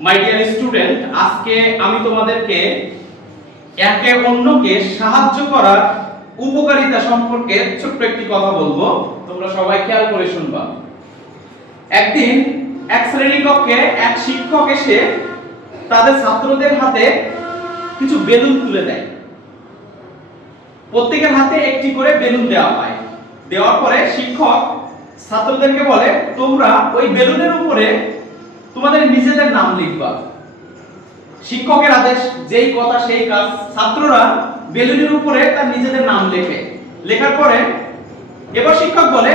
My dear student আজকে আমি তোমাদেরকে একে অন্যকে সাহায্য করার উপকারিতা সম্পর্কে ছোট্ট একটি কথা বলব। তোমরা সবাই খেয়াল করে শুনবা। একদিন এক শ্রেণি কক্ষে এক শিক্ষক এসে তাদের ছাত্রদের হাতে কিছু বেলুন তুলে দেয়। প্রত্যেকের হাতে একটি করে বেলুন দেওয়া হয়। দেওয়ার পরে শিক্ষক ছাত্রদেরকে বলে, তোমরা ওই বেলুনের উপরে তোমাদের নিজেদের নাম লিখবা। শিক্ষকের আদেশ, যেই কথা, সেই কাজ। ছাত্ররা বেলুনের উপরে তার নিজেদের নাম লেখে। লেখার পরে এবার শিক্ষক বলে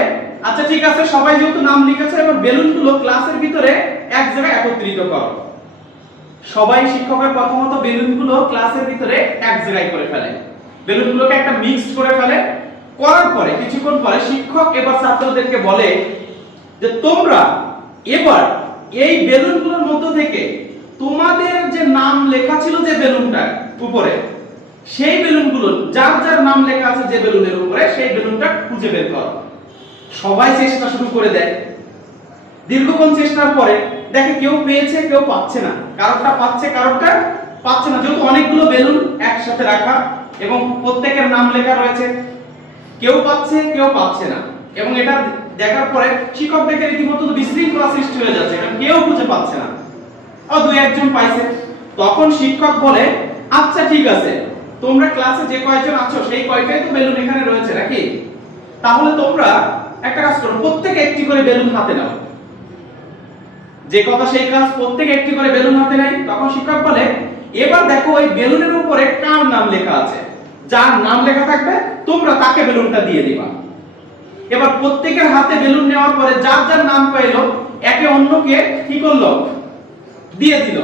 আচ্ছা ঠিক আছে, সবাই যেহেতু নাম লিখেছে, এবার বেলুনগুলো ক্লাসের ভিতরে এক জায়গায় একত্রিত করো। সবাই শিক্ষকের কথা মতো বেলুনগুলো ক্লাসের ভিতরে এক জায়গায় করে ফেলে। বেলুনগুলোকে একটা মিক্সড করে ফেলে। করার পরে, কিছুক্ষণ পরে শিক্ষক এবার ছাত্রদেরকে বলে যে, তোমরা এবার এই বেলুনগুলোর মধ্য থেকে তোমাদের যে নাম লেখা ছিল যে বেলুনটার উপরে, সেই বেলুনগুলো, যার যার নাম লেখা আছে যে বেলুনের উপরে, সেই বেলুনটা খুঁজে বের করো। সবাই চেষ্টা শুরু করে দেয়। দীর্ঘক্ষণ চেষ্টার পরে দেখে কেউ পেয়েছে, কেউ পাচ্ছে না। কারোরটা পাচ্ছে কারোরটা পাচ্ছে না। যেহেতু অনেকগুলো বেলুন একসাথে রাখা এবং প্রত্যেকের নাম লেখা রয়েছে, কেউ পাচ্ছে কেউ পাচ্ছে না। এবং এটা দেখার পরে শিক্ষক দেখে রীতিমতো বিশৃঙ্খলা সৃষ্টি হয়ে যাচ্ছে কারণ কেউ খুঁজে পাচ্ছে না। ও দুই একজন পাইছে। তখন শিক্ষক বলে আচ্ছা ঠিক আছে, তোমরা ক্লাসে যে কয়জন আছো, সেই কয়টাই তো বেলুন এখানে রয়েছে নাকি? তাহলে তোমরা একটা কাজ করো, প্রত্যেকে একটি করে বেলুন হাতে নাও। যে কথা সেই কাজ প্রত্যেকে একটি করে বেলুন হাতে নেয়। তখন শিক্ষক বলে, এবার দেখো, ওই বেলুনের উপরে কার নাম লেখা আছে? যার নাম লেখা থাকবে, তোমরা তাকে বেলুনটা দিয়ে দিবা। এবার প্রত্যেকের হাতে বেলুন নেওয়ার পরে যার যার নাম পাইলো, একে অন্যকে কি করল? দিয়ে দিল।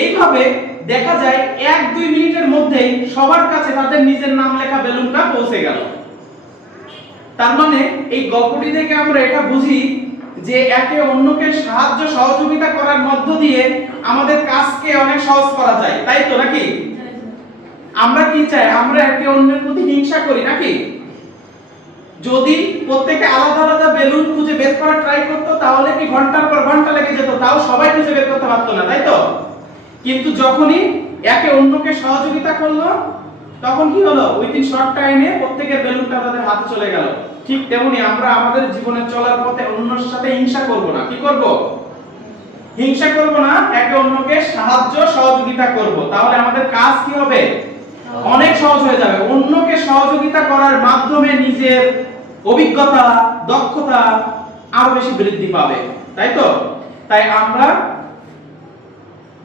এইভাবে দেখা যায় এক দুই মিনিটের মধ্যেই সবার কাছে তাদের নিজের নাম লেখা বেলুনটা পৌঁছে গেল। তার মানে এই গল্পটি থেকে আমরা এটা বুঝি যে একে অন্যকে সাহায্য সহযোগিতা করার মধ্য দিয়ে আমাদের কাজকে অনেক সহজ করা যায়, তাই তো নাকি? আমরা কি চাই? আমরা একে অন্যের প্রতি হিংসা করি নাকি? যদি প্রত্যেকে আলাদা আলাদা বেলুন খুঁজে বের করার ট্রাই করতো তাহলে কি ঘণ্টার পর ঘণ্টা লেগে যেত? তাও সবাই খুঁজে বের করতে পারতো না তাই তো? কিন্তু যখনই একে অন্যকে সহযোগিতা করল তখন কি হলো? উইদিন শর্ট টাইমে প্রত্যেকের বেলুনটা তাদের হাতে চলে গেল। ঠিক তেমনি আমরা আমাদের জীবনে চলার পথে অন্যের সাথে হিংসা করব না। কি করব? হিংসা করব না একে অন্যকে সাহায্য সহযোগিতা করব। তাহলে আমাদের কাজ কি হবে? অনেক সহজ হয়ে যাবে। সহযোগিতা করার মাধ্যমে নিজের অভিজ্ঞতা দক্ষতা আরও বেশি বৃদ্ধি পাবে। তাই তো? তাই আমরা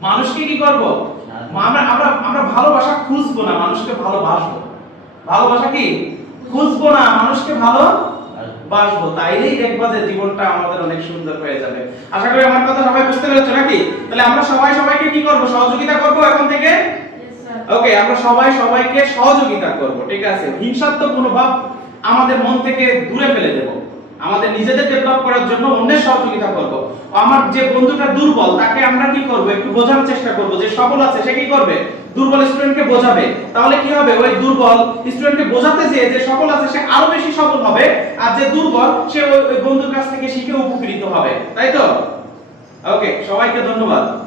মানুষকে কি করব? আমরা আমরা আমরা ভালোবাসা খুঁজবো না মানুষকে ভালোবাসবো। ভালোবাসা কি? খুঁজবো না মানুষকে ভালো বাসবো তাইলেই দেখবা যে জীবনটা আমাদের অনেক সুন্দর হয়ে যাবে। আশা করি আমার কথা সবাই বুঝতে পেরেছ নাকি? তাহলে আমরা সবাই সবাইকে কি করব? সহযোগিতা করব ওকে আমরা সবাই সবাইকে সহযোগিতা করব, ঠিক আছে? হিংসাত্মক মনোভাব আমাদের মন থেকে দূরে ফেলে দেব। আমাদের নিজেদের ডেভেলপ করার জন্য অন্যের সহযোগিতা করব। আমার যে বন্ধুটা দুর্বল, তাকে আমরা কি করব? একটু বোঝানোর চেষ্টা করব যে সবল আছে, সে কি করবে? দুর্বল স্টুডেন্টকে বোঝাবে। তাহলে কি হবে? ওই দুর্বল স্টুডেন্টকে বোঝাতে যে যে সফল আছে, সে আরও বেশি সফল হবে, আর যে দুর্বল, সে ওই বন্ধুর কাছ থেকে শিখে উপকৃত হবে। তাই তো? ওকে সবাইকে ধন্যবাদ।